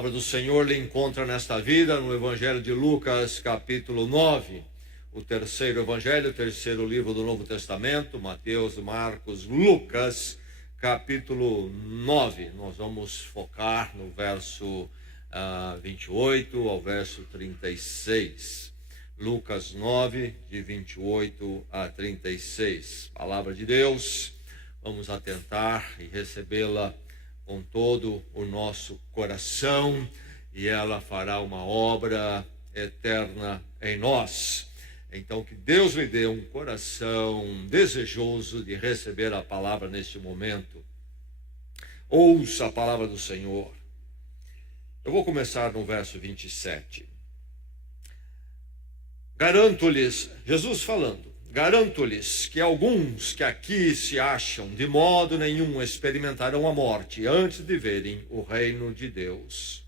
palavra do Senhor lhe encontra nesta vida no Evangelho de Lucas, capítulo 9, o terceiro evangelho, o terceiro livro do Novo Testamento, Mateus, Marcos, Lucas, capítulo 9. Nós vamos focar no verso 28 ao verso 36. Lucas 9, de 28 a 36. Palavra de Deus, vamos atentar e recebê-la com todo o nosso coração, e ela fará uma obra eterna em nós. Então, que Deus lhe dê um coração desejoso de receber a palavra neste momento. Ouça a palavra do Senhor. Eu vou começar no verso 27. Garanto-lhes, Jesus falando, garanto-lhes que alguns que aqui se acham de modo nenhum experimentarão a morte antes de verem o reino de Deus.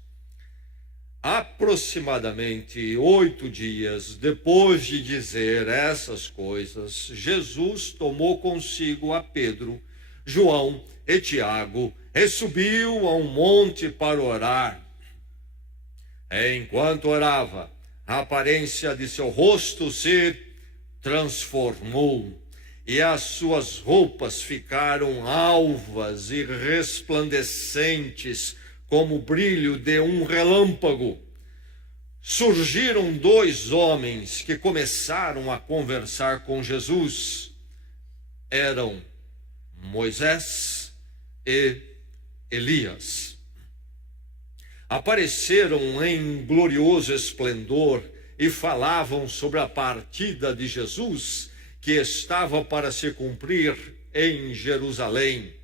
Aproximadamente 8 dias depois de dizer essas coisas, Jesus tomou consigo a Pedro, João e Tiago e subiu a um monte para orar. Enquanto orava, a aparência de seu rosto se transformou e as suas roupas ficaram alvas e resplandecentes como o brilho de um relâmpago. Surgiram 2 homens que começaram a conversar com Jesus. Eram Moisés e Elias. Apareceram em glorioso esplendor e falavam sobre a partida de Jesus, que estava para se cumprir em Jerusalém.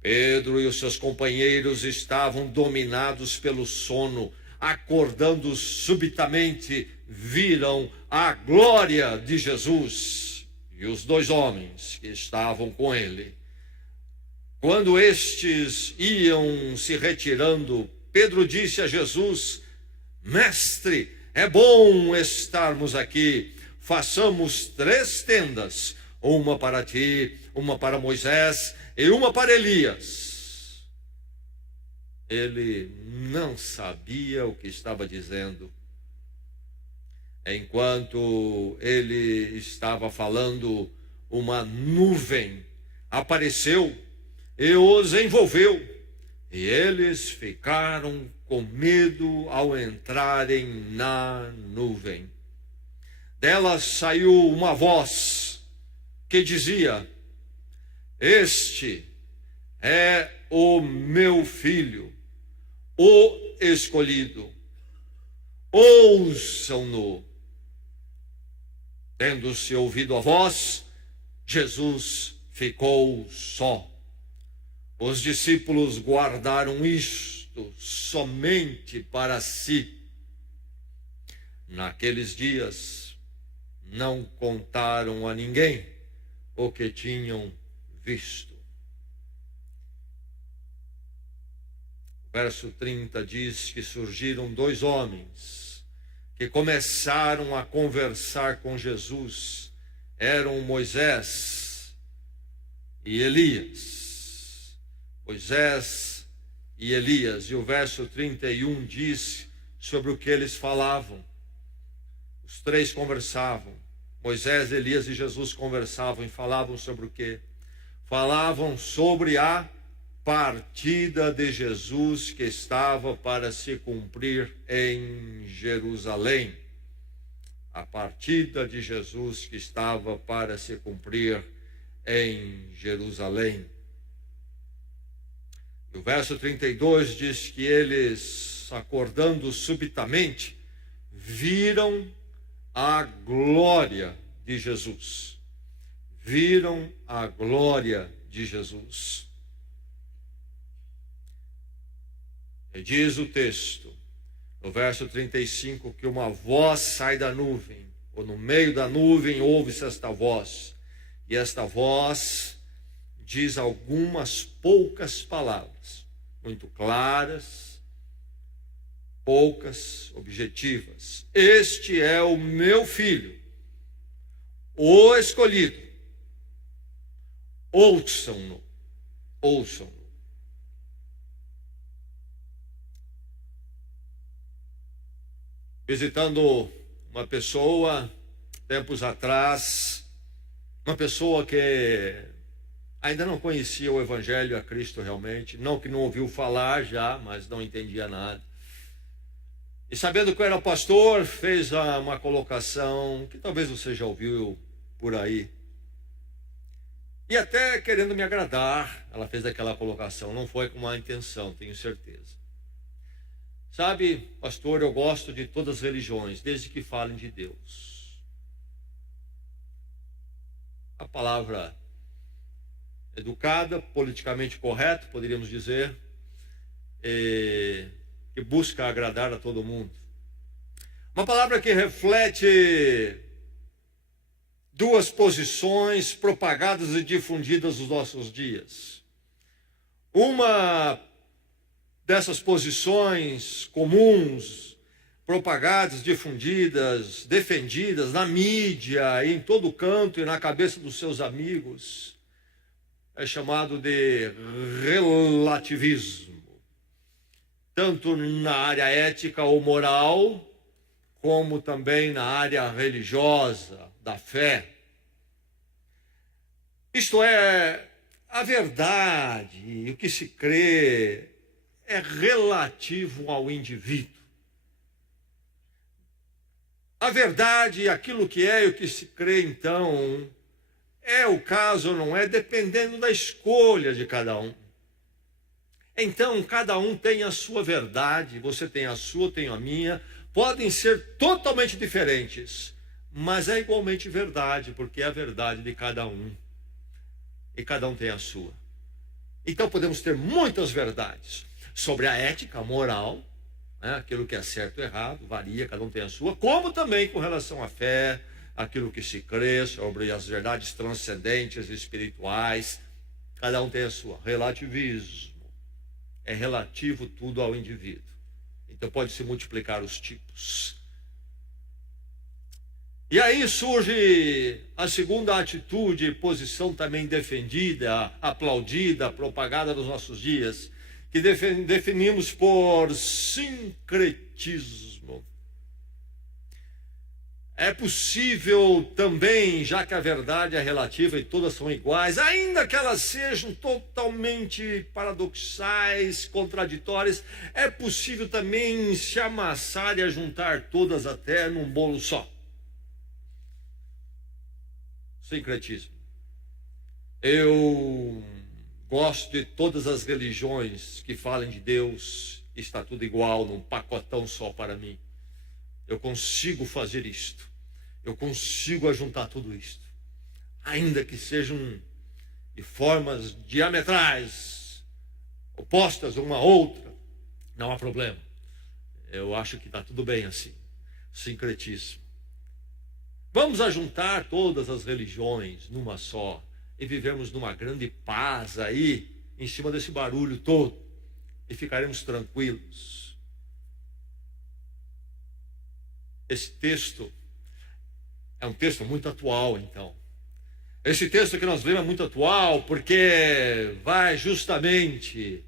Pedro e os seus companheiros estavam dominados pelo sono. Acordando subitamente, viram a glória de Jesus e os 2 homens que estavam com ele. Quando estes iam se retirando, Pedro disse a Jesus: Mestre, é bom estarmos aqui. Façamos 3 tendas, uma para ti, uma para Moisés e uma para Elias. Ele não sabia o que estava dizendo. Enquanto ele estava falando, uma nuvem apareceu e os envolveu, e eles ficaram com medo ao entrarem na nuvem. Dela saiu uma voz que dizia: Este é o meu filho, o escolhido. Ouçam-no. Tendo-se ouvido a voz, Jesus ficou só. Os discípulos guardaram isto somente para si. Naqueles dias, não contaram a ninguém o que tinham visto. Verso 30 diz que surgiram 2 homens que começaram a conversar com Jesus. Eram Moisés e Elias. Moisés e Elias. E o verso 31 diz sobre o que eles falavam. Os 3 conversavam. Moisés, Elias e Jesus conversavam e falavam sobre o quê? Falavam sobre a partida de Jesus que estava para se cumprir em Jerusalém. A partida de Jesus que estava para se cumprir em Jerusalém. E o verso 32 diz que eles, acordando subitamente, viram a glória de Jesus. Viram a glória de Jesus. E diz o texto, no verso 35, que uma voz sai da nuvem, ou no meio da nuvem ouve-se esta voz, e esta voz diz algumas poucas palavras, muito claras, poucas, objetivas. Este é o meu filho, o escolhido. Ouçam-no, ouçam-no. visitando uma pessoa, tempos atrás, uma pessoa que ainda não conhecia o Evangelho, a Cristo realmente, não que não ouviu falar já, mas não entendia nada. E sabendo que eu era pastor, fez uma colocação que talvez você já ouviu por aí. E até querendo me agradar, ela fez aquela colocação, não foi com má intenção, tenho certeza. Sabe, pastor, eu gosto de todas as religiões, desde que falem de Deus. A palavra educada, politicamente correta, poderíamos dizer, que busca agradar a todo mundo. Uma palavra que reflete duas posições propagadas e difundidas nos nossos dias. Uma dessas posições comuns, propagadas, difundidas, defendidas na mídia, em todo canto e na cabeça dos seus amigos, é chamado de relativismo. Tanto na área ética ou moral, como também na área religiosa, da fé. Isto é, a verdade e o que se crê é relativo ao indivíduo. A verdade e aquilo que é e o que se crê, então, é o caso ou não é, dependendo da escolha de cada um. Então, cada um tem a sua verdade, você tem a sua, eu tenho a minha, podem ser totalmente diferentes, mas é igualmente verdade, porque é a verdade de cada um. E cada um tem a sua. Então podemos ter muitas verdades sobre a ética, a moral, né? Aquilo que é certo ou errado, varia, cada um tem a sua, como também com relação à fé, aquilo que se crê, sobre as verdades transcendentes e espirituais, cada um tem a sua. Relativismo. É relativo tudo ao indivíduo. Então pode-se multiplicar os tipos. E aí surge a segunda atitude, posição também defendida, aplaudida, propagada nos nossos dias, que definimos por sincretismo. É possível também, já que a verdade é relativa e todas são iguais, ainda que elas sejam totalmente paradoxais, contraditórias, é possível também se amassar e ajuntar todas até num bolo só. Sincretismo. Eu gosto de todas as religiões que falem de Deus, está tudo igual, num pacotão só para mim. Eu consigo fazer isto. Eu consigo ajuntar tudo isto. Ainda que sejam de formas diametrais, opostas uma à outra, não há problema. Eu acho que está tudo bem assim. Sincretismo. Vamos ajuntar todas as religiões numa só e vivermos numa grande paz aí, em cima desse barulho todo, e ficaremos tranquilos. Esse texto é um texto muito atual, então. Esse texto que nós lemos é muito atual, porque vai justamente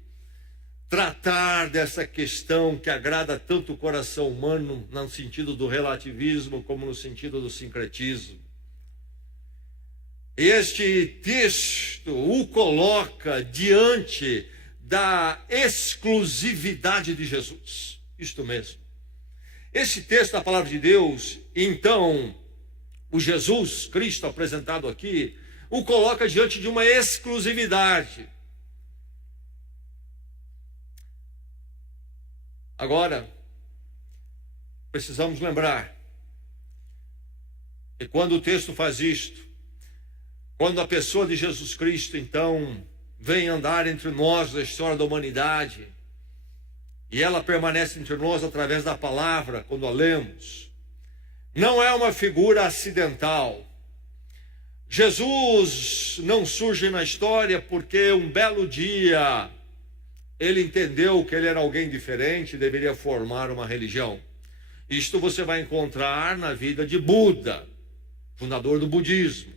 tratar dessa questão que agrada tanto o coração humano, no sentido do relativismo, como no sentido do sincretismo. Este texto o coloca diante da exclusividade de Jesus. Isto mesmo. Esse texto da palavra de Deus, então, o Jesus Cristo apresentado aqui, o coloca diante de uma exclusividade. Agora, precisamos lembrar que quando o texto faz isto, quando a pessoa de Jesus Cristo, então, vem andar entre nós na história da humanidade, e ela permanece entre nós através da palavra, quando a lemos, não é uma figura acidental. Jesus não surge na história porque um belo dia ele entendeu que ele era alguém diferente e deveria formar uma religião. Isto você vai encontrar na vida de Buda, fundador do budismo.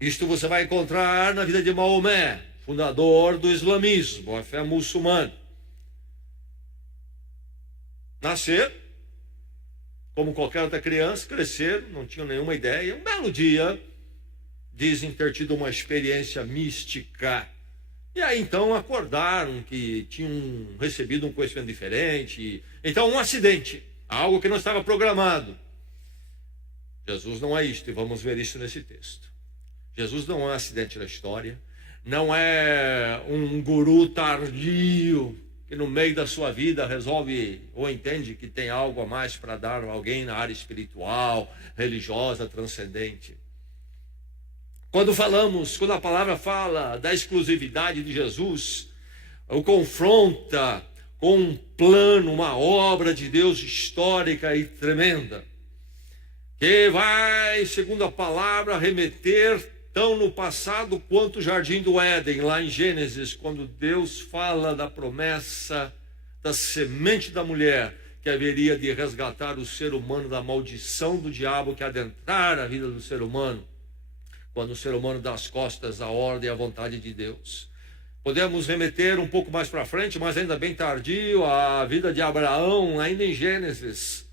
Isto você vai encontrar na vida de Maomé, fundador do islamismo, a fé muçulmana. Nascer, como qualquer outra criança, cresceram, não tinham nenhuma ideia. Um belo dia, dizem ter tido uma experiência mística. E aí então acordaram que tinham recebido um conhecimento diferente. Então um acidente, algo que não estava programado. Jesus não é isto, e vamos ver isso nesse texto. Jesus não é um acidente da história, não é um guru tardio que no meio da sua vida resolve ou entende que tem algo a mais para dar a alguém na área espiritual, religiosa, transcendente. Quando a palavra fala da exclusividade de Jesus, o confronta com um plano, uma obra de Deus histórica e tremenda, que vai, segundo a palavra, remeter tão no passado quanto o Jardim do Éden, lá em Gênesis, quando Deus fala da promessa da semente da mulher, que haveria de resgatar o ser humano da maldição do diabo que adentrar a vida do ser humano, quando o ser humano dá as costas à ordem e à vontade de Deus. Podemos remeter um pouco mais para frente, mas ainda bem tardio, a vida de Abraão, ainda em Gênesis,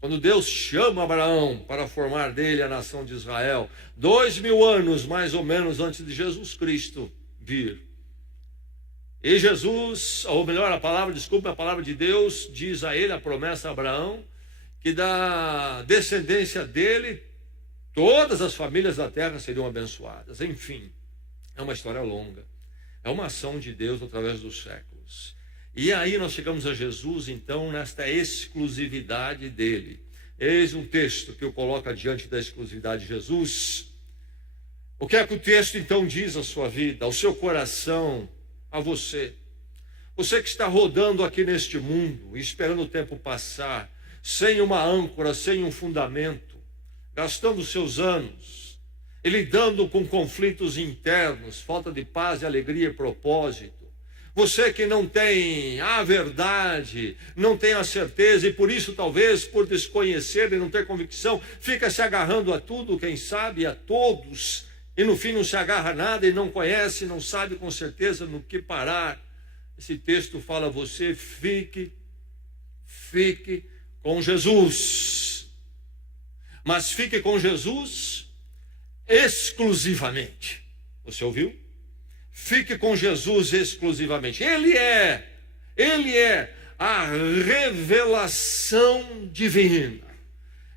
quando Deus chama Abraão para formar dele a nação de Israel, 2000 anos mais ou menos antes de Jesus Cristo vir. E Jesus, ou melhor, a palavra de Deus diz a ele, a promessa a Abraão, que da descendência dele, todas as famílias da terra seriam abençoadas. Enfim, é uma história longa. É uma ação de Deus através dos séculos. E aí nós chegamos a Jesus, então, nesta exclusividade dele. Eis um texto que o coloca diante da exclusividade de Jesus. O que é que o texto, então, diz à sua vida, ao seu coração, a você? Você que está rodando aqui neste mundo, esperando o tempo passar, sem uma âncora, sem um fundamento, gastando seus anos, e lidando com conflitos internos, falta de paz, alegria e propósito. Você que não tem a verdade, não tem a certeza, e por isso talvez, por desconhecer e não ter convicção, fica se agarrando a tudo, quem sabe a todos, e no fim não se agarra a nada, e não conhece, não sabe com certeza no que parar. Esse texto fala a você, fique com Jesus. Mas fique com Jesus exclusivamente. Você ouviu? Fique com Jesus exclusivamente. Ele é a revelação divina.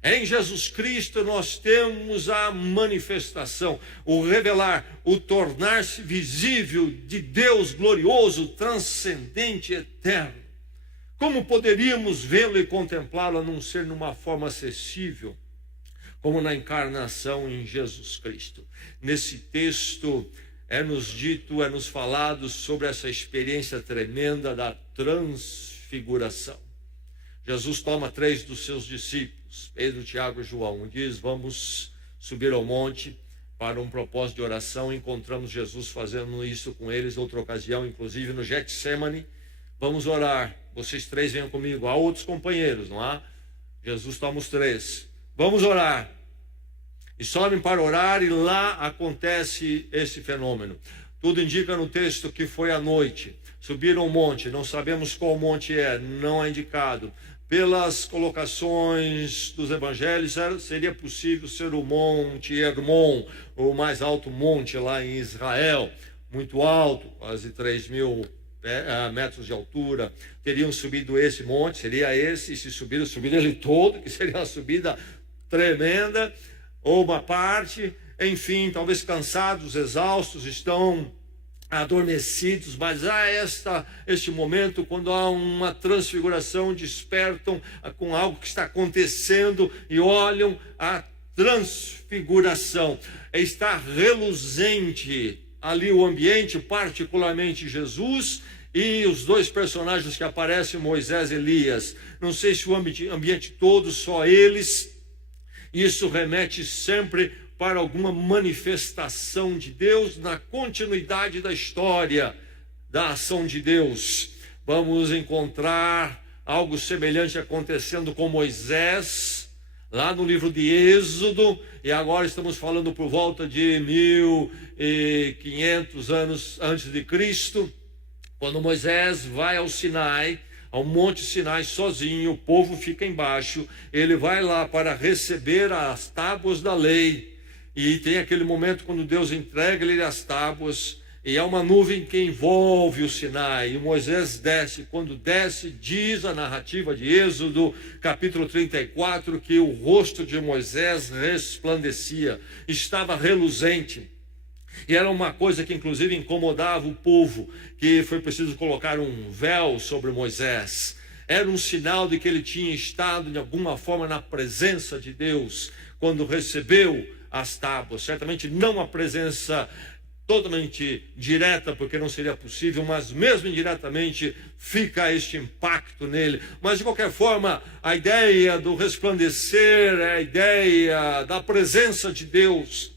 Em Jesus Cristo nós temos a manifestação, o revelar, o tornar-se visível de Deus glorioso, transcendente, eterno. Como poderíamos vê-lo e contemplá-lo a não ser numa forma acessível, como na encarnação em Jesus Cristo? Nesse texto é-nos dito, é-nos falado sobre essa experiência tremenda da transfiguração. Jesus toma 3 dos seus discípulos, Pedro, Tiago e João, e diz, vamos subir ao monte para um propósito de oração. Encontramos Jesus fazendo isso com eles, outra ocasião, inclusive no Getsemane. Vamos orar, vocês 3 venham comigo. Há outros companheiros, não há? Jesus toma os 3. Vamos orar. E sobem para orar, e lá acontece esse fenômeno. Tudo indica no texto que foi à noite. Subiram ao monte, não sabemos qual monte é, não é indicado. Pelas colocações dos evangelhos, seria possível ser o Monte Hermon, o mais alto monte lá em Israel, muito alto, quase 3.000 metros de altura. Teriam subido esse monte, seria esse, e se subiram ele todo, que seria uma subida tremenda, ou uma parte, enfim, talvez cansados, exaustos, estão adormecidos, mas há este momento, quando há uma transfiguração, despertam com algo que está acontecendo e olham a transfiguração. Está reluzente ali o ambiente, particularmente Jesus e os 2 personagens que aparecem, Moisés e Elias. Não sei se o ambiente todo, só eles. Isso remete sempre para alguma manifestação de Deus na continuidade da história da ação de Deus. Vamos encontrar algo semelhante acontecendo com Moisés, lá no livro de Êxodo, e agora estamos falando por volta de 1500 anos antes de Cristo, quando Moisés vai ao Sinai, ao Monte Sinai sozinho, o povo fica embaixo, ele vai lá para receber as tábuas da lei, e tem aquele momento quando Deus entrega-lhe as tábuas, e há uma nuvem que envolve o Sinai, e Moisés desce. Quando desce, diz a narrativa de Êxodo, capítulo 34, que o rosto de Moisés resplandecia, estava reluzente. E era uma coisa que inclusive incomodava o povo, que foi preciso colocar um véu sobre Moisés. Era um sinal de que ele tinha estado de alguma forma na presença de Deus, quando recebeu as tábuas. Certamente não a presença totalmente direta, porque não seria possível, mas mesmo indiretamente fica este impacto nele. Mas de qualquer forma, a ideia do resplandecer é a ideia da presença de Deus,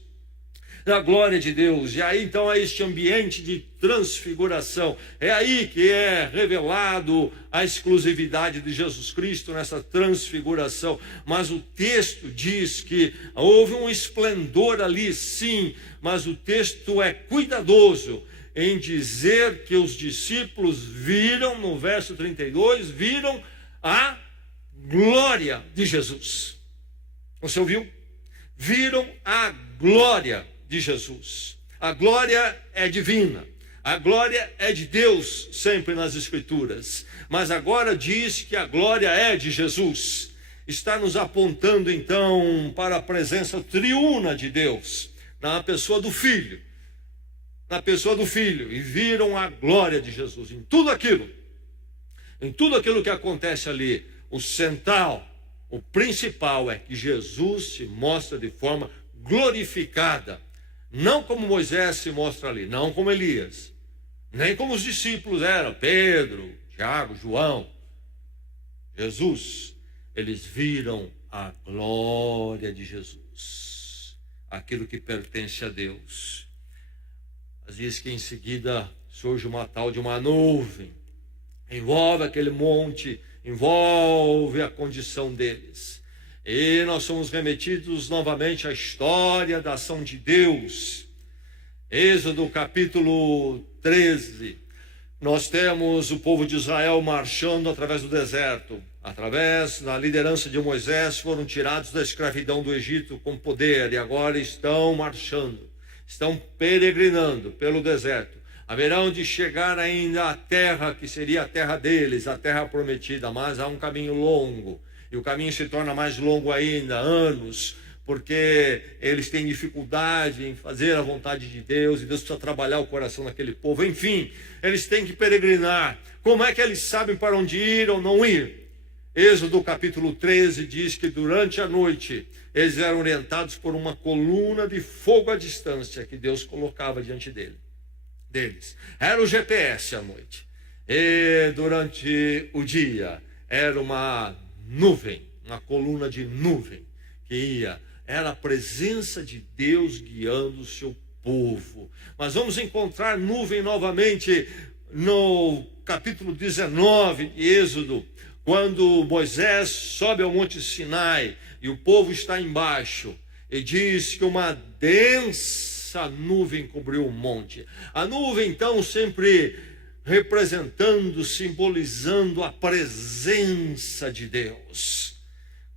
da glória de Deus. E aí então é este ambiente de transfiguração. É aí que é revelado a exclusividade de Jesus Cristo nessa transfiguração. Mas o texto diz que houve um esplendor ali, sim, mas o texto é cuidadoso em dizer que os discípulos viram, no verso 32, viram a glória de Jesus. Você ouviu? Viram a glória de Jesus. A glória é divina, a glória é de Deus sempre nas Escrituras, mas agora diz que a glória é de Jesus. Está nos apontando então para a presença triuna de Deus, na pessoa do Filho, e viram a glória de Jesus. Em tudo aquilo que acontece ali, o central, o principal é que Jesus se mostra de forma glorificada. Não como Moisés se mostra ali, não como Elias, nem como os discípulos eram, Pedro, Tiago, João. Jesus, eles viram a glória de Jesus, aquilo que pertence a Deus. Mas diz que em seguida surge uma tal de uma nuvem, envolve aquele monte, envolve a condição deles. E nós somos remetidos novamente à história da ação de Deus. Êxodo capítulo 13. Nós temos o povo de Israel marchando através do deserto. Através da liderança de Moisés foram tirados da escravidão do Egito com poder e agora estão marchando, estão peregrinando pelo deserto. Haverão de chegar ainda à terra que seria a terra deles, a terra prometida, mas há um caminho longo. E o caminho se torna mais longo ainda, anos, porque eles têm dificuldade em fazer a vontade de Deus, e Deus precisa trabalhar o coração daquele povo. Enfim, eles têm que peregrinar. Como é que eles sabem para onde ir ou não ir? Êxodo capítulo 13 diz que durante a noite eles eram orientados por uma coluna de fogo à distância que Deus colocava diante deles. Era o GPS à noite. E durante o dia era uma nuvem, uma coluna de nuvem que ia. Era a presença de Deus guiando o seu povo. Mas vamos encontrar nuvem novamente no capítulo 19 de Êxodo, quando Moisés sobe ao Monte Sinai e o povo está embaixo, e diz que uma densa nuvem cobriu o monte. A nuvem então sempre representando, simbolizando a presença de Deus.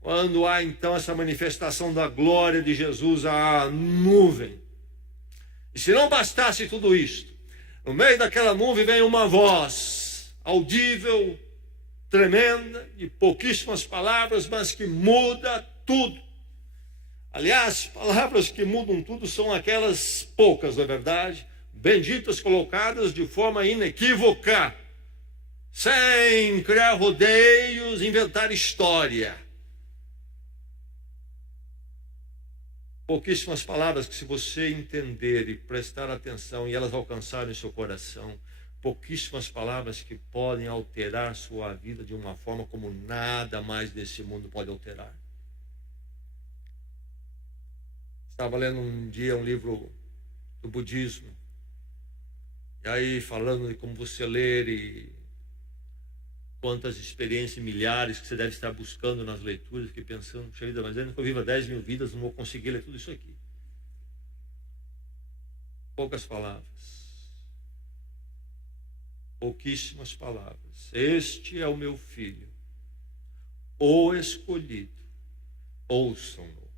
Quando há então essa manifestação da glória de Jesus, a nuvem. E se não bastasse tudo isto, no meio daquela nuvem vem uma voz audível, tremenda, de pouquíssimas palavras, mas que muda tudo. Aliás, palavras que mudam tudo são aquelas poucas, na verdade, benditas, colocadas de forma inequívoca, sem criar rodeios, inventar história. Pouquíssimas palavras que, se você entender e prestar atenção e elas alcançarem o seu coração, pouquíssimas palavras que podem alterar sua vida de uma forma como nada mais desse mundo pode alterar. Estava lendo um dia um livro do budismo, e aí falando de como você ler e quantas experiências, milhares que você deve estar buscando nas leituras, fiquei pensando, puxa vida, mas ainda que eu viva 10 mil vidas, não vou conseguir ler tudo isso aqui. Poucas palavras. Pouquíssimas palavras. Este é o meu filho, o escolhido, ouçam-no.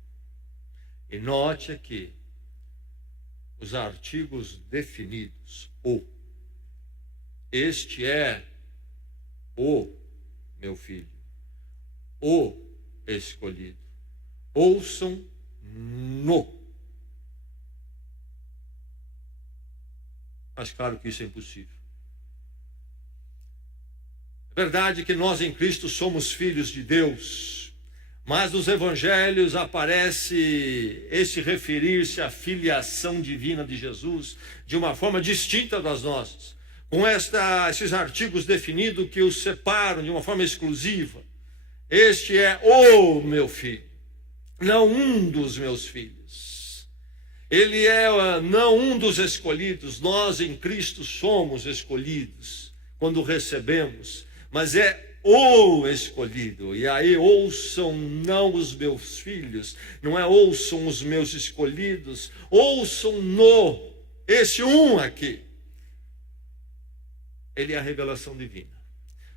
E note aqui os artigos definidos, o. Este é o meu filho, o escolhido. Ouçam-no. Mas claro que isso é impossível. É verdade que nós em Cristo somos filhos de Deus, mas nos evangelhos aparece esse referir-se à filiação divina de Jesus de uma forma distinta das nossas, com esses artigos definidos que os separam de uma forma exclusiva. Este é o meu filho, não um dos meus filhos. Ele é não um dos escolhidos. Nós em Cristo somos escolhidos quando recebemos, mas é o escolhido. E aí ouçam não os meus filhos, não é ouçam os meus escolhidos, ouçam no, esse um aqui. Ele é a revelação divina.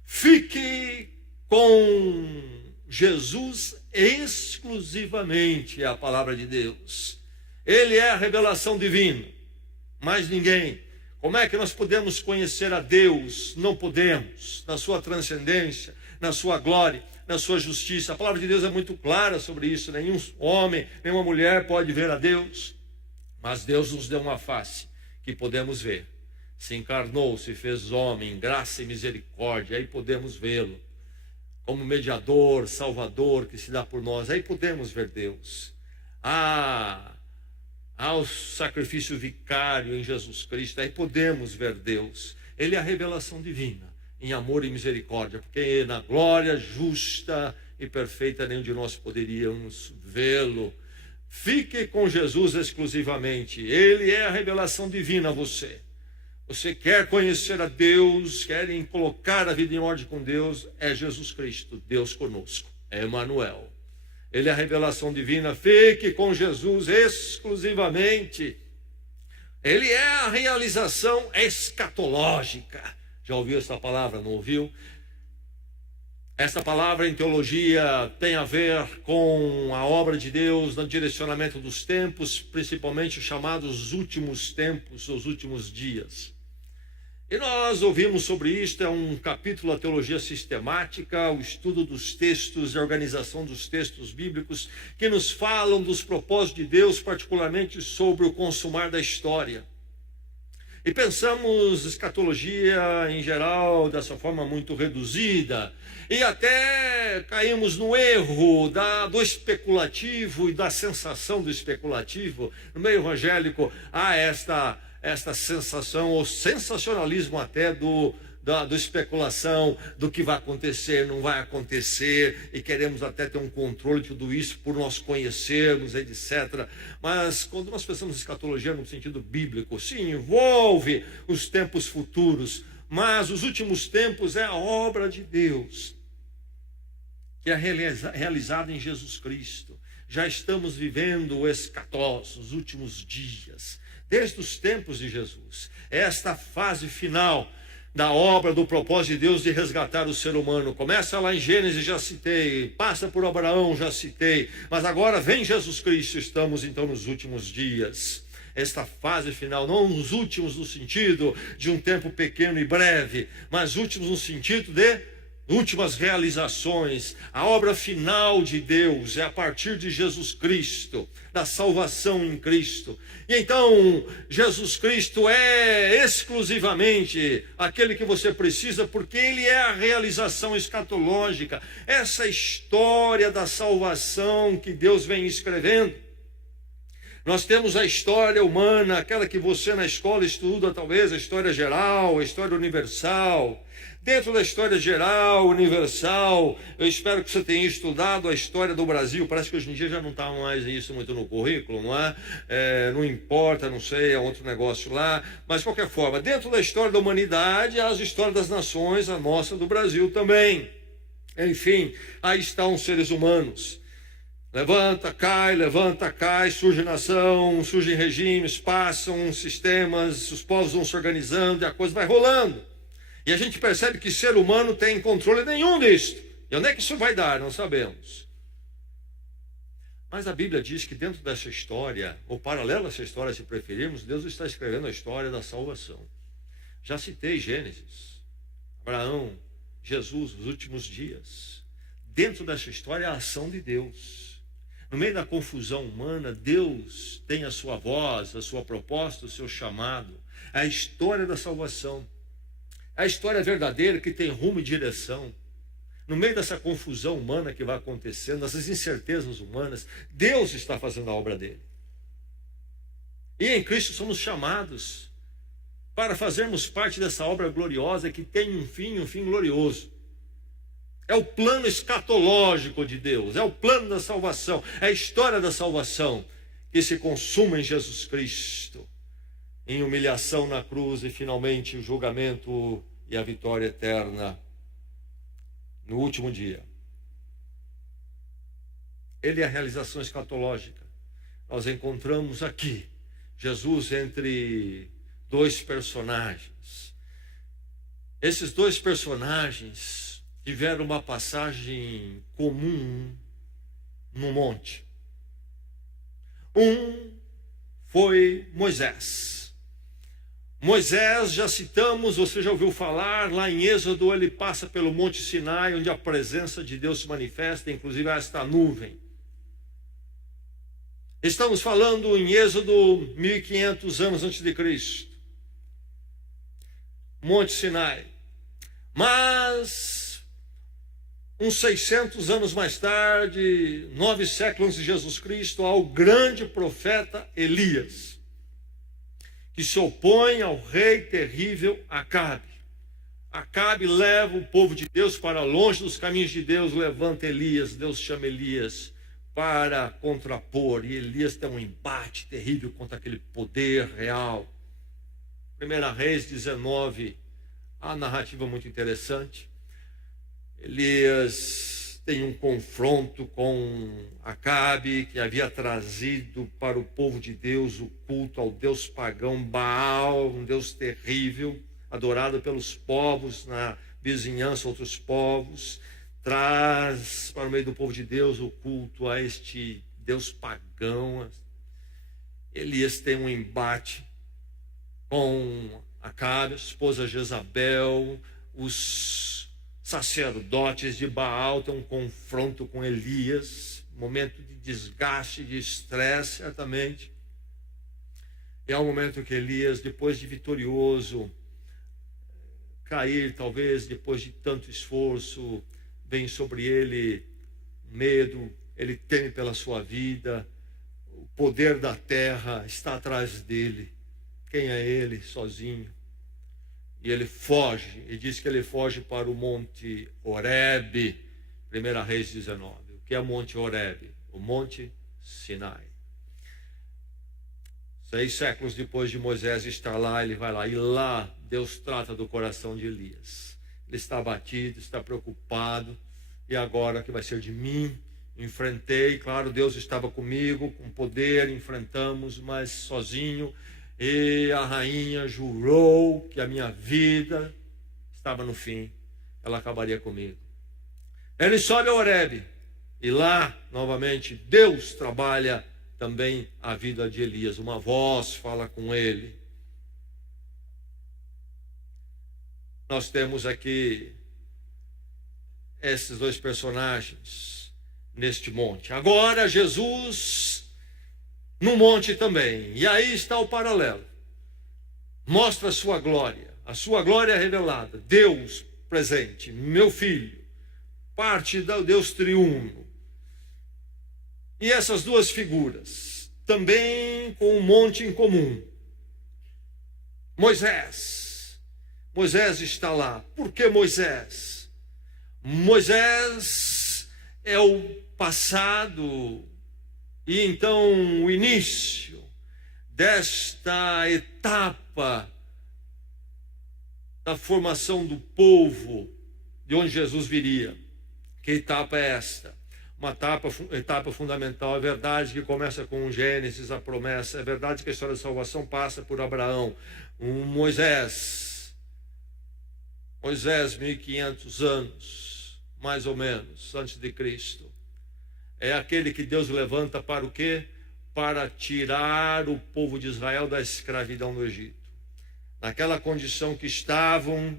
Fique com Jesus exclusivamente, é a palavra de Deus. Ele é a revelação divina, mais ninguém. Como é que nós podemos conhecer a Deus? Não podemos, na sua transcendência, na sua glória, na sua justiça. A palavra de Deus é muito clara sobre isso. Nenhum homem, nenhuma mulher pode ver a Deus, mas Deus nos deu uma face que podemos ver. Se encarnou, se fez homem, graça e misericórdia, aí podemos vê-lo. Como mediador, salvador que se dá por nós, aí podemos ver Deus. Ao sacrifício vicário em Jesus Cristo, aí podemos ver Deus. Ele é a revelação divina, em amor e misericórdia, porque na glória justa e perfeita nenhum de nós poderíamos vê-lo. Fique com Jesus exclusivamente. Ele é a revelação divina a você. Você quer conhecer a Deus, querem colocar a vida em ordem com Deus, é Jesus Cristo, Deus conosco, é Emmanuel. Ele é a revelação divina. Fique com Jesus exclusivamente. Ele é a realização escatológica. Já ouviu essa palavra? Não ouviu? Essa palavra em teologia tem a ver com a obra de Deus no direcionamento dos tempos, principalmente os chamados últimos tempos, os últimos dias. E nós ouvimos sobre isto, é um capítulo da teologia sistemática, o estudo dos textos e a organização dos textos bíblicos que nos falam dos propósitos de Deus, particularmente sobre o consumar da história. E pensamos escatologia em geral dessa forma muito reduzida e até caímos no erro do especulativo e da sensação do especulativo. No meio evangélico há esta sensação, ou sensacionalismo até do especulação, do que vai acontecer, não vai acontecer, e queremos até ter um controle de tudo isso por nós conhecermos, etc. Mas quando nós pensamos em escatologia no sentido bíblico, sim, envolve os tempos futuros, mas os últimos tempos é a obra de Deus, que é realizada em Jesus Cristo. Já estamos vivendo o escatós, os últimos dias, desde os tempos de Jesus. Esta fase final da obra, do propósito de Deus de resgatar o ser humano. Começa lá em Gênesis, já citei, passa por Abraão, já citei, mas agora vem Jesus Cristo, estamos então nos últimos dias. Esta fase final, não os últimos no sentido de um tempo pequeno e breve, mas últimos no sentido de últimas realizações. A obra final de Deus é a partir de Jesus Cristo, da salvação em Cristo. E então, Jesus Cristo é exclusivamente aquele que você precisa, porque Ele é a realização escatológica, essa história da salvação que Deus vem escrevendo. Nós temos a história humana, aquela que você na escola estuda, talvez, a história geral, a história universal. Dentro da história geral, universal, eu espero que você tenha estudado a história do Brasil. Parece que hoje em dia já não está mais isso muito no currículo, não é? Não importa, não sei, é outro negócio lá. Mas, de qualquer forma, dentro da história da humanidade, as histórias das nações, a nossa do Brasil também. Enfim, aí estão os seres humanos. Levanta, cai, surge nação, surgem regimes, passam sistemas, os povos vão se organizando e a coisa vai rolando. E a gente percebe que ser humano tem controle nenhum disto. E onde é que isso vai dar? Não sabemos. Mas a Bíblia diz que dentro dessa história, ou paralela a essa história, se preferirmos, Deus está escrevendo a história da salvação. Já citei Gênesis, Abraão, Jesus, os últimos dias. Dentro dessa história é a ação de Deus. No meio da confusão humana, Deus tem a sua voz, a sua proposta, o seu chamado. É a história da salvação. É a história verdadeira que tem rumo e direção. No meio dessa confusão humana que vai acontecendo, dessas incertezas humanas, Deus está fazendo a obra dele. E em Cristo somos chamados para fazermos parte dessa obra gloriosa que tem um fim glorioso. É o plano escatológico de Deus, é o plano da salvação, é a história da salvação que se consuma em Jesus Cristo, em humilhação na cruz e finalmente o julgamento e a vitória eterna no último dia. Ele é a realização escatológica. Nós encontramos aqui Jesus entre dois personagens. Esses dois personagens tiveram uma passagem comum no monte. Um foi Moisés. Moisés, já citamos, você já ouviu falar, lá em Êxodo ele passa pelo Monte Sinai, onde a presença de Deus se manifesta, inclusive esta nuvem. Estamos falando em Êxodo 1500 anos antes de Cristo. Monte Sinai. Mas, uns 600 anos mais tarde, 9 séculos antes de Jesus Cristo, há o grande profeta Elias, que se opõe ao rei terrível Acabe. Acabe leva o povo de Deus para longe dos caminhos de Deus, levanta Elias, Deus chama Elias para contrapor, e Elias tem um embate terrível contra aquele poder real. 1 Reis 19, a narrativa muito interessante. Elias tem um confronto com Acabe, que havia trazido para o povo de Deus o culto ao deus pagão Baal, um deus terrível, adorado pelos povos na vizinhança, outros povos. Traz para o meio do povo de Deus o culto a este deus pagão. Elias tem um embate com Acabe, esposa Jezabel, os sacerdotes de Baal têm um confronto com Elias, momento de desgaste, de estresse, certamente. E é um momento que Elias, depois de vitorioso, cair, talvez, depois de tanto esforço, vem sobre ele medo, ele teme pela sua vida, o poder da terra está atrás dele. Quem é ele sozinho? E ele foge, e diz que ele foge para o Monte Horebe, 1 Reis 19. O que é o Monte Horebe? O Monte Sinai. 6 séculos depois de Moisés estar lá, ele vai lá, e lá Deus trata do coração de Elias. Ele está abatido, está preocupado, e agora o que vai ser de mim? Enfrentei, claro, Deus estava comigo, com poder, enfrentamos, mas sozinho. E a rainha jurou que a minha vida estava no fim, ela acabaria comigo. Ele sobe a Horebe, e lá, novamente, Deus trabalha também a vida de Elias. Uma voz fala com ele. Nós temos aqui esses dois personagens neste monte. Agora Jesus no monte também. E aí está o paralelo. Mostra a sua glória é revelada. Deus presente, meu filho, parte do Deus triuno. E essas duas figuras, também com um monte em comum. Moisés está lá. Por que Moisés? Moisés é o passado e então o início desta etapa da formação do povo de onde Jesus viria. Que etapa é esta? Uma etapa fundamental. É verdade que começa com o Gênesis, a promessa. É verdade que a história da salvação passa por Abraão, Moisés. Moisés, 1500 anos, mais ou menos, antes de Cristo. É aquele que Deus levanta para o quê? Para tirar o povo de Israel da escravidão no Egito. Naquela condição que estavam,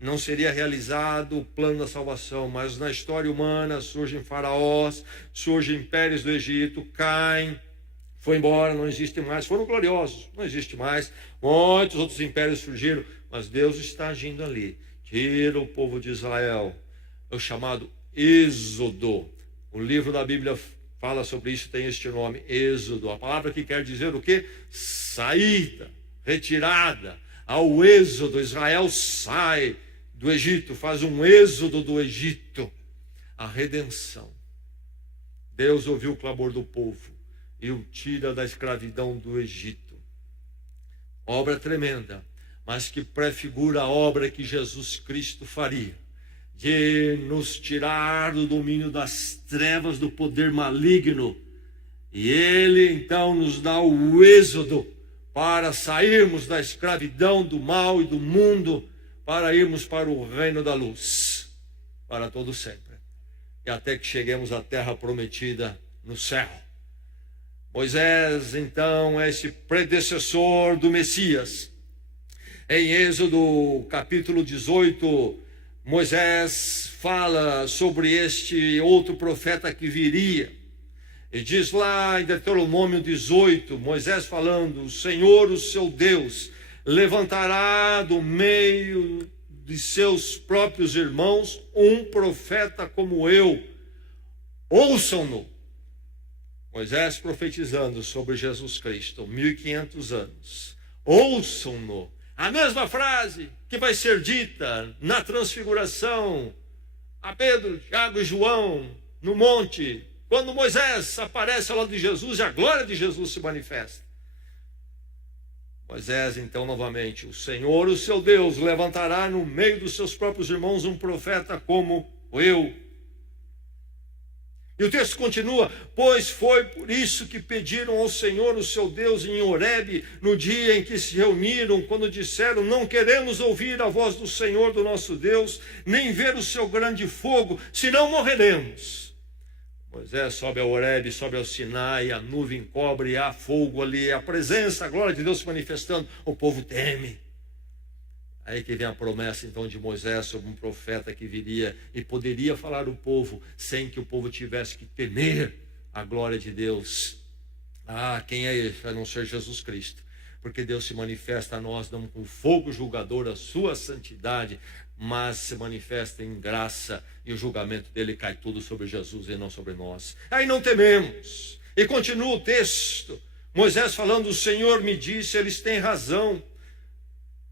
não seria realizado o plano da salvação, mas na história humana surgem faraós, surgem impérios do Egito, caem, foi embora, não existe mais, foram gloriosos, não existe mais, muitos outros impérios surgiram, mas Deus está agindo ali, tira o povo de Israel, é o chamado Êxodo. O livro da Bíblia fala sobre isso, tem este nome, Êxodo, a palavra que quer dizer o quê? Saída, retirada. Ao êxodo, Israel sai do Egito, faz um êxodo do Egito, a redenção. Deus ouviu o clamor do povo e o tira da escravidão do Egito. Obra tremenda, mas que prefigura a obra que Jesus Cristo faria, de nos tirar do domínio das trevas, do poder maligno, e Ele então nos dá o êxodo, para sairmos da escravidão do mal e do mundo, para irmos para o reino da luz, para todo sempre, e até que cheguemos à terra prometida no céu. Moisés, então, é esse predecessor do Messias. Em Êxodo capítulo 18, Moisés fala sobre este outro profeta que viria. E diz lá em Deuteronômio 18, Moisés falando, o Senhor, o seu Deus, levantará do meio de seus próprios irmãos um profeta como eu. Ouçam-no. Moisés profetizando sobre Jesus Cristo, 1500 anos. Ouçam-no. A mesma frase que vai ser dita na transfiguração a Pedro, Tiago e João no monte, quando Moisés aparece ao lado de Jesus e a glória de Jesus se manifesta. Moisés, então, novamente, o Senhor, o seu Deus, levantará no meio dos seus próprios irmãos um profeta como eu. E o texto continua, pois foi por isso que pediram ao Senhor, o seu Deus, em Horebe, no dia em que se reuniram, quando disseram, não queremos ouvir a voz do Senhor, do nosso Deus, nem ver o seu grande fogo, senão morreremos. Moisés sobe ao Horebe, sobe ao Sinai, a nuvem cobre, há fogo ali, a presença, a glória de Deus se manifestando, o povo teme. Aí que vem a promessa então de Moisés sobre um profeta que viria e poderia falar o povo sem que o povo tivesse que temer a glória de Deus. Ah, quem é esse? A não ser Jesus Cristo. Porque Deus se manifesta a nós não com fogo julgador, a sua santidade, mas se manifesta em graça e o julgamento dele cai tudo sobre Jesus e não sobre nós. Aí não tememos. E continua o texto, Moisés falando, o Senhor me disse, eles têm razão.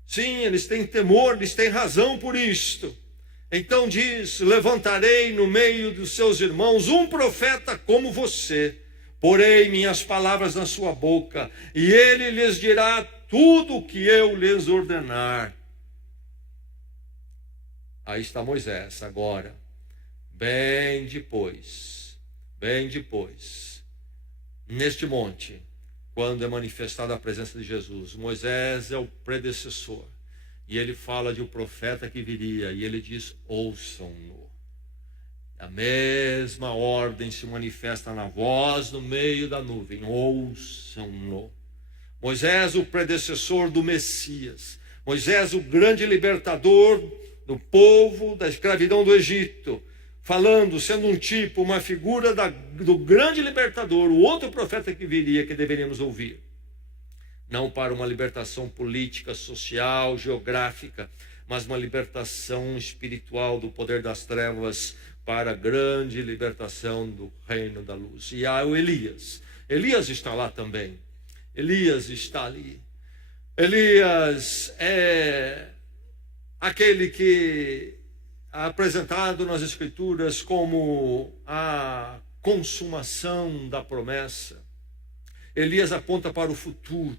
Sim, eles têm temor, eles têm razão por isto. Então diz, levantarei no meio dos seus irmãos um profeta como você, porei minhas palavras na sua boca, e ele lhes dirá tudo o que eu lhes ordenar. Aí está Moisés agora, bem depois, neste monte, quando é manifestada a presença de Jesus. Moisés é o predecessor, e ele fala de um profeta que viria, e ele diz, ouçam-no. A mesma ordem se manifesta na voz no meio da nuvem, ouçam-no. Moisés, o predecessor do Messias, Moisés, o grande libertador do povo da escravidão do Egito, falando, sendo um tipo, uma figura do grande libertador, o outro profeta que viria, que deveríamos ouvir. Não para uma libertação política, social, geográfica, mas uma libertação espiritual do poder das trevas para a grande libertação do reino da luz. E há o Elias. Elias está lá também. Elias está ali. Elias é aquele que é apresentado nas Escrituras como a consumação da promessa. Elias aponta para o futuro.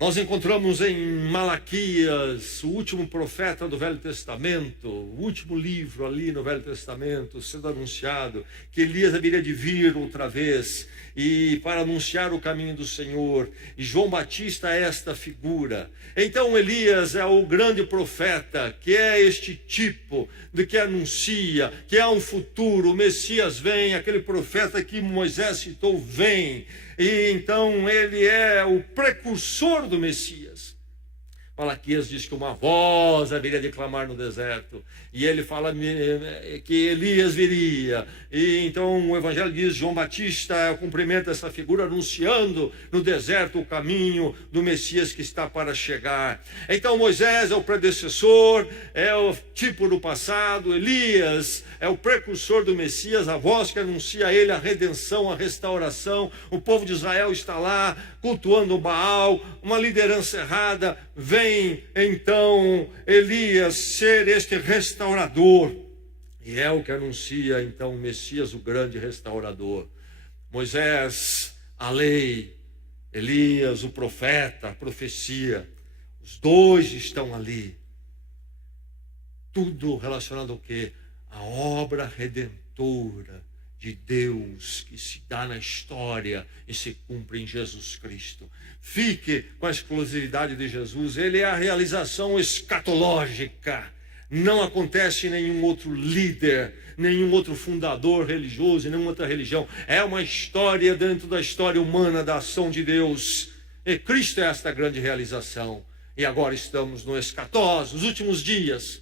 Nós encontramos em Malaquias, o último profeta do Velho Testamento, o último livro ali no Velho Testamento, sendo anunciado que Elias haveria de vir outra vez e para anunciar o caminho do Senhor. E João Batista é esta figura. Então Elias é o grande profeta, que é este tipo de que anuncia que há um futuro, o Messias vem, aquele profeta que Moisés citou vem. E então ele é o precursor do Messias. Malaquias diz que uma voz haveria de clamar no deserto. E ele fala que Elias viria. E então o Evangelho diz, João Batista cumprimenta essa figura anunciando no deserto o caminho do Messias que está para chegar. Então Moisés é o predecessor, é o tipo do passado. Elias é o precursor do Messias, a voz que anuncia a ele a redenção, a restauração. O povo de Israel está lá cultuando o Baal, uma liderança errada. Vem então Elias ser este restaurador, e é o que anuncia então o Messias, o grande restaurador. Moisés, a lei, Elias, o profeta, a profecia, os dois estão ali. Tudo relacionado ao quê? A obra redentora de Deus que se dá na história e se cumpre em Jesus Cristo. Fique com a exclusividade de Jesus. Ele é a realização escatológica. Não acontece em nenhum outro líder, nenhum outro fundador religioso, nenhuma outra religião. É uma história dentro da história humana da ação de Deus. E Cristo é esta grande realização. E agora estamos no escatós, os últimos dias,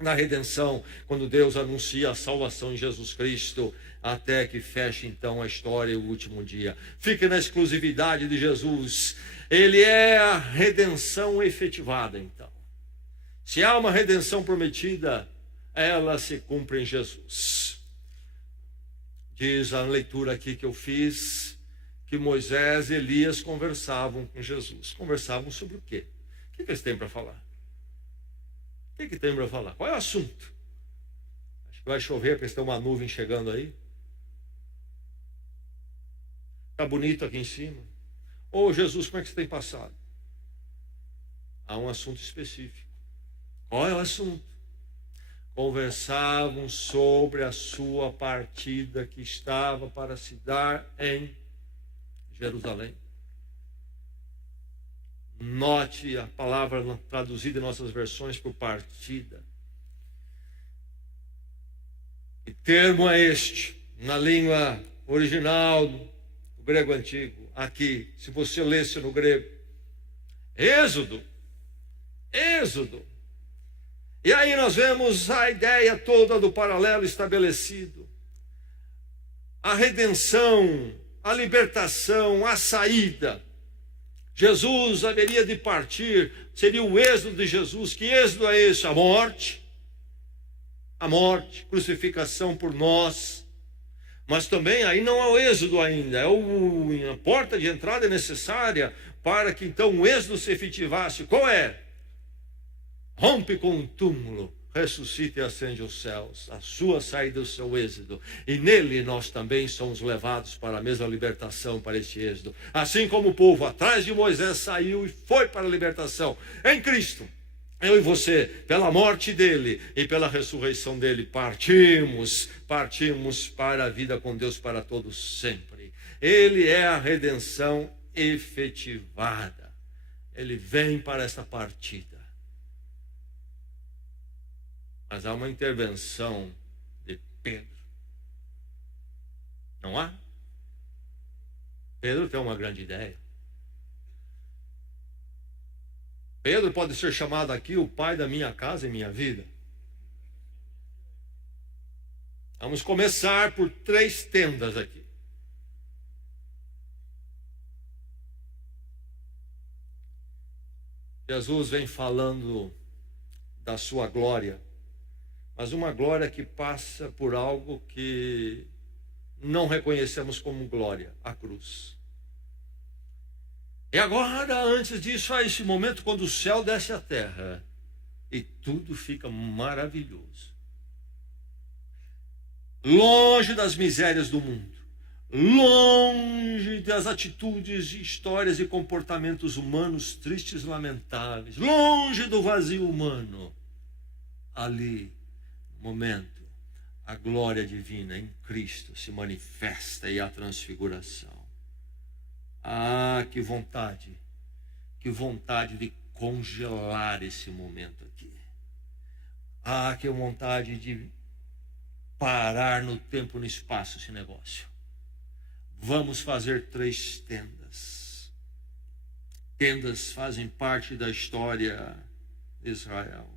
na redenção, quando Deus anuncia a salvação em Jesus Cristo, até que feche então a história e o último dia. Fique na exclusividade de Jesus. Ele é a redenção efetivada então. Se há uma redenção prometida, ela se cumpre em Jesus. Diz a leitura aqui que eu fiz, que Moisés e Elias conversavam com Jesus. Conversavam sobre o quê? O que eles têm para falar? O que tem para falar? Qual é o assunto? Acho que vai chover, porque tem uma nuvem chegando aí. Está bonito aqui em cima. Ô Jesus, como é que você tem passado? Há um assunto específico. Qual é o assunto? Conversavam sobre a sua partida que estava para se dar em Jerusalém. Note a palavra traduzida em nossas versões por partida. Que termo é este? Na língua original do grego antigo. Aqui, se você lesse no grego. Êxodo. Êxodo. E aí nós vemos a ideia toda do paralelo estabelecido. A redenção, a libertação, a saída. Jesus haveria de partir, seria o êxodo de Jesus. Que êxodo é esse? A morte, crucificação por nós. Mas também aí não é o êxodo ainda, é a porta de entrada necessária para que então o êxodo se efetivasse. Qual é? Rompe com o túmulo, ressuscita e ascende aos céus. A sua saída, o seu êxodo. E nele nós também somos levados para a mesma libertação, para este êxodo. Assim como o povo atrás de Moisés saiu e foi para a libertação. Em Cristo, eu e você, pela morte dele e pela ressurreição dele, partimos para a vida com Deus para todos sempre. Ele é a redenção efetivada. Ele vem para essa partida. Mas há uma intervenção de Pedro. Não há? Pedro tem uma grande ideia. Pedro pode ser chamado aqui o pai da minha casa e minha vida. Vamos começar por 3 tendas aqui. Jesus vem falando da sua glória. Mas uma glória que passa por algo que não reconhecemos como glória, a cruz. E agora, antes disso, há esse momento quando o céu desce à terra e tudo fica maravilhoso. Longe das misérias do mundo, longe das atitudes, histórias e comportamentos humanos tristes e lamentáveis, longe do vazio humano, ali, no momento, a glória divina em Cristo se manifesta e a transfiguração. Ah, que vontade de congelar esse momento aqui. Ah, que vontade de parar no tempo e no espaço esse negócio. Vamos fazer 3 tendas. Tendas fazem parte da história de Israel.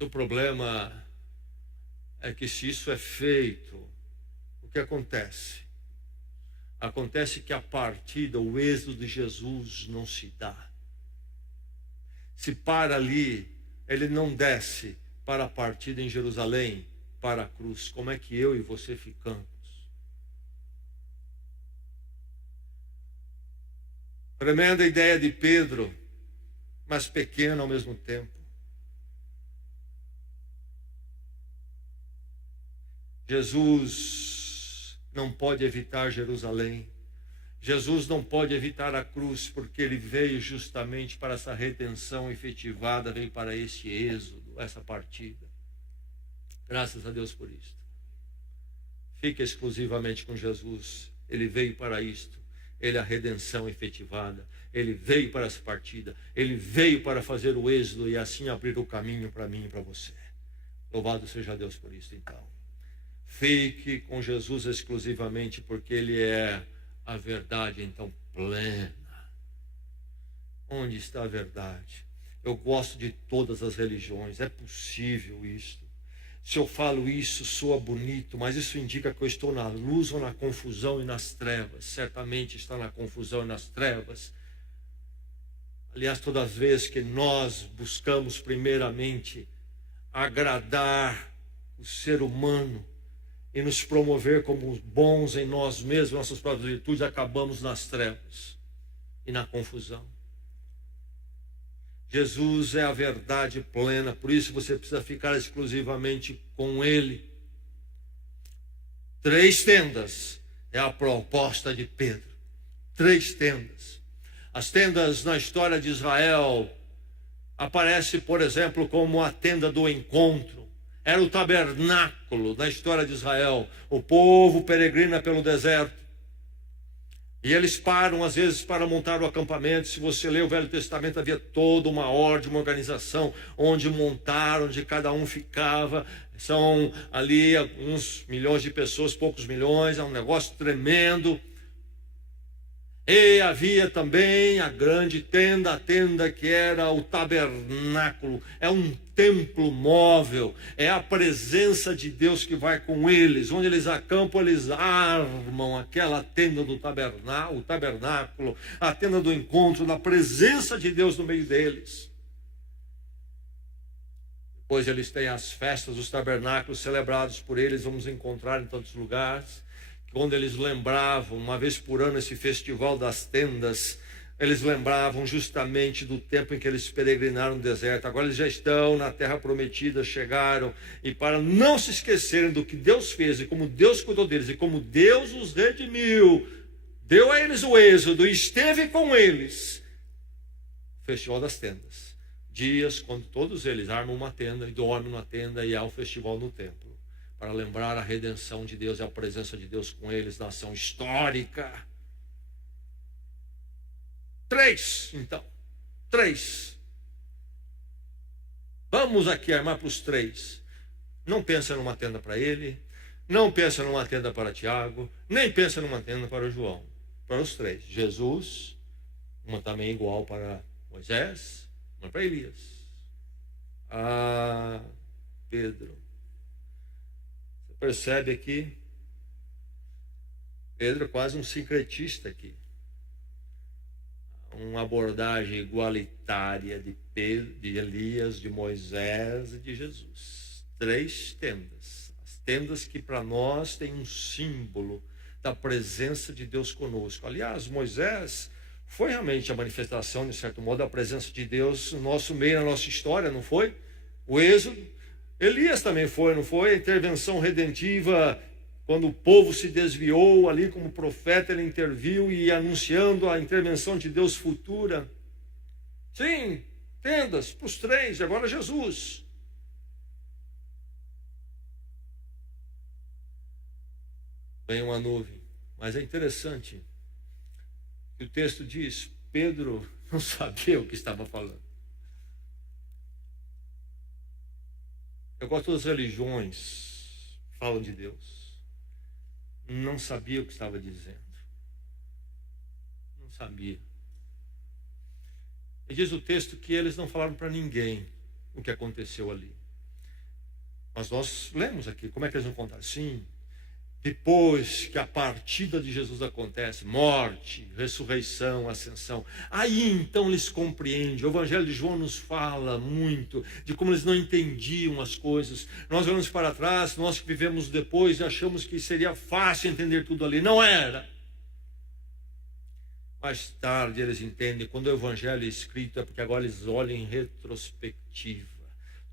O problema é que se isso é feito, o que acontece? Acontece que a partida, o êxodo de Jesus não se dá. Se para ali, ele não desce para a partida em Jerusalém, para a cruz. Como é que eu e você ficamos? Tremenda ideia de Pedro, mas pequena ao mesmo tempo. Jesus não pode evitar Jerusalém. Jesus não pode evitar a cruz, porque ele veio justamente para essa redenção efetivada, veio para esse êxodo, essa partida. Graças a Deus por isto. Fica exclusivamente com Jesus. Ele veio para isto. Ele é a redenção efetivada. Ele veio para essa partida. Ele veio para fazer o êxodo e assim abrir o caminho para mim e para você. Louvado seja Deus por isto, então. Fique com Jesus exclusivamente, porque ele é a verdade, então, plena. Onde está a verdade? Eu gosto de todas as religiões. É possível isto. Se eu falo isso, soa bonito, mas isso indica que eu estou na luz ou na confusão e nas trevas. Certamente está na confusão e nas trevas. Aliás, todas as vezes que nós buscamos primeiramente agradar o ser humano e nos promover como bons em nós mesmos, nossas próprias virtudes, acabamos nas trevas e na confusão. Jesus é a verdade plena, por isso você precisa ficar exclusivamente com ele. 3 tendas é a proposta de Pedro. 3 tendas. As tendas na história de Israel aparecem, por exemplo, como a tenda do encontro. Era o tabernáculo na história de Israel. O povo peregrina pelo deserto. E eles param, às vezes, para montar o acampamento. Se você lê o Velho Testamento, havia toda uma ordem, uma organização, onde montaram, onde cada um ficava. São ali alguns milhões de pessoas, poucos milhões, é um negócio tremendo. E havia também a grande tenda, a tenda que era o tabernáculo. É um templo móvel, é a presença de Deus que vai com eles. Onde eles acampam, eles armam aquela tenda do tabernáculo, o tabernáculo, a tenda do encontro, da presença de Deus no meio deles. Depois eles têm as festas dos tabernáculos celebrados por eles, vamos encontrar em tantos lugares. Quando eles lembravam, uma vez por ano, esse festival das tendas, eles lembravam justamente do tempo em que eles peregrinaram no deserto. Agora eles já estão na terra prometida, chegaram, e para não se esquecerem do que Deus fez, e como Deus cuidou deles, e como Deus os redimiu, deu a eles o êxodo, e esteve com eles. Festival das tendas. Dias quando todos eles armam uma tenda, e dormem numa tenda, e há o festival no templo. Para lembrar a redenção de Deus e a presença de Deus com eles na ação histórica. 3, então. 3. Vamos aqui armar para os 3. Não pensa numa tenda para ele, não pensa numa tenda para Tiago, nem pensa numa tenda para João. Para os 3. Jesus, uma também igual para Moisés, uma para Elias. Ah, Pedro. Percebe aqui, Pedro é quase um sincretista aqui. Uma abordagem igualitária de Pedro, de Elias, de Moisés e de Jesus. 3 tendas. As tendas que para nós têm um símbolo da presença de Deus conosco. Aliás, Moisés foi realmente a manifestação, de certo modo, da presença de Deus no nosso meio, na nossa história, não foi? O êxodo. Elias também foi, não foi? A intervenção redentiva Quando o povo se desviou ali como profeta, ele interviu e anunciando a intervenção de Deus futura. Sim, tendas para os 3, agora Jesus. Vem uma nuvem. Mas é interessante que o texto diz, Pedro não sabia o que estava falando. Eu gosto das religiões que falam de Deus. Não sabia o que estava dizendo. Não sabia. E diz o texto que eles não falaram para ninguém o que aconteceu ali. Mas nós lemos aqui, como é que eles não contaram? Sim, depois que a partida de Jesus acontece, morte, ressurreição, ascensão, aí então eles compreendem. O Evangelho de João nos fala muito de como eles não entendiam as coisas. Nós olhamos para trás, nós que vivemos depois, e achamos que seria fácil entender tudo ali. Não era. Mais tarde eles entendem, quando o Evangelho é escrito, é porque agora eles olham em retrospectiva.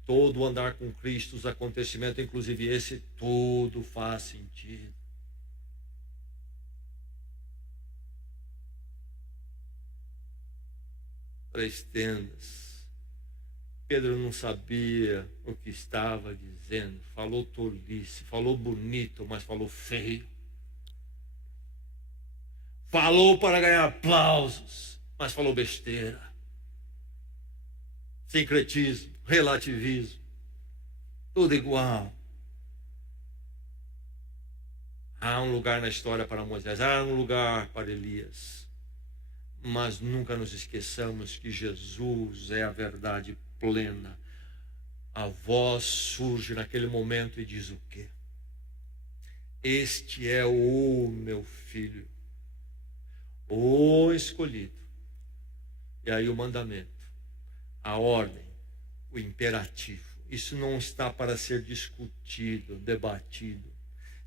Todo o andar com Cristo, os acontecimentos, inclusive esse, tudo faz sentido. 3 tendas. Pedro não sabia o que estava dizendo. Falou tolice, falou bonito, mas falou feio. Falou para ganhar aplausos, mas falou besteira. Sincretismo, relativismo, tudo igual. Há um lugar na história para Moisés, há um lugar para Elias. Mas nunca nos esqueçamos que Jesus é a verdade plena. A voz surge naquele momento e diz o quê? Este é o meu filho, o escolhido. E aí o mandamento, a ordem, o imperativo. Isso não está para ser discutido, debatido.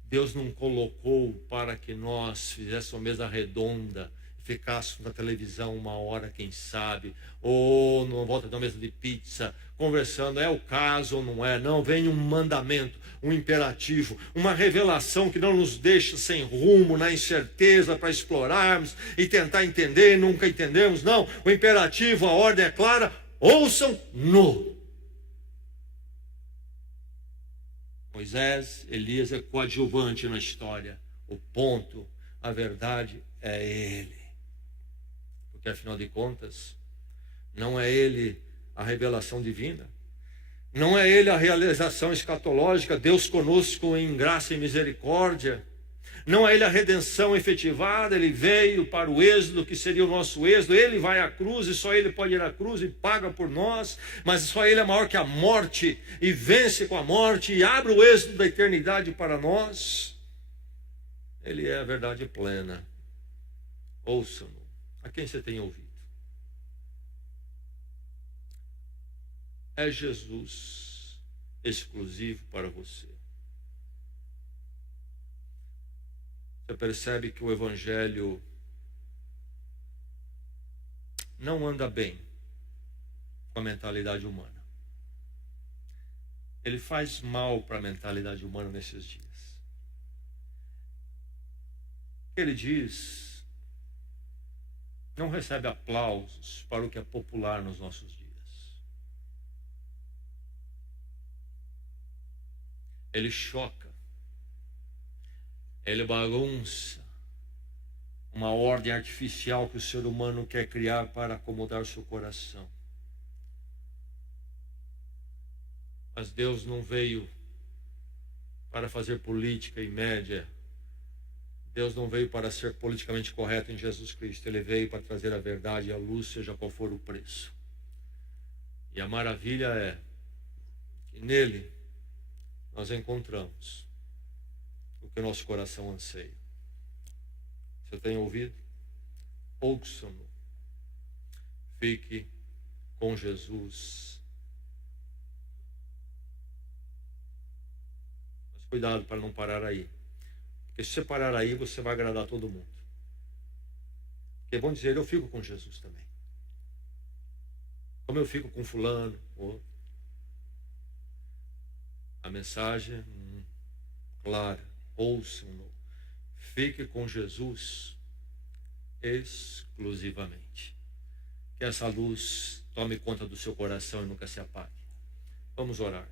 Deus não colocou para que nós fizéssemos uma mesa redonda, ficássemos na televisão 1 hora, quem sabe, ou numa volta da mesa de pizza, conversando, é o caso ou não é. Não, vem um mandamento, um imperativo, uma revelação que não nos deixa sem rumo, na incerteza, para explorarmos e tentar entender, nunca entendemos. Não, o imperativo, a ordem é clara, ouçam-no. Moisés, Elias é coadjuvante na história. O ponto, a verdade é ele. Porque afinal de contas, não é ele a revelação divina, não é ele a realização escatológica, Deus conosco em graça e misericórdia, não é ele a redenção efetivada. Ele veio para o êxodo, que seria o nosso êxodo, ele vai à cruz e só ele pode ir à cruz e paga por nós, mas só ele é maior que a morte e vence com a morte e abre o êxodo da eternidade para nós. Ele é a verdade plena. Ouçam-no. A quem você tem ouvido? É Jesus exclusivo para você. Você percebe que o Evangelho não anda bem com a mentalidade humana. Ele faz mal para a mentalidade humana nesses dias. Ele diz, não recebe aplausos para o que é popular nos nossos dias. Ele choca. Ele bagunça uma ordem artificial que o ser humano quer criar para acomodar seu coração. Mas Deus não veio para fazer política e média. Deus não veio para ser politicamente correto em Jesus Cristo. Ele veio para trazer a verdade e a luz, seja qual for o preço. E a maravilha é que nele nós encontramos o que o nosso coração anseia. Você tem ouvido? Ouçam-no. Fique com Jesus. Mas cuidado para não parar aí. Porque se você parar aí, você vai agradar todo mundo. Porque é bom dizer, eu fico com Jesus também. Como eu fico com fulano, outro. A mensagem clara. ouçam-no. Fique com Jesus exclusivamente. Que essa luz tome conta do seu coração e nunca se apague. Vamos orar.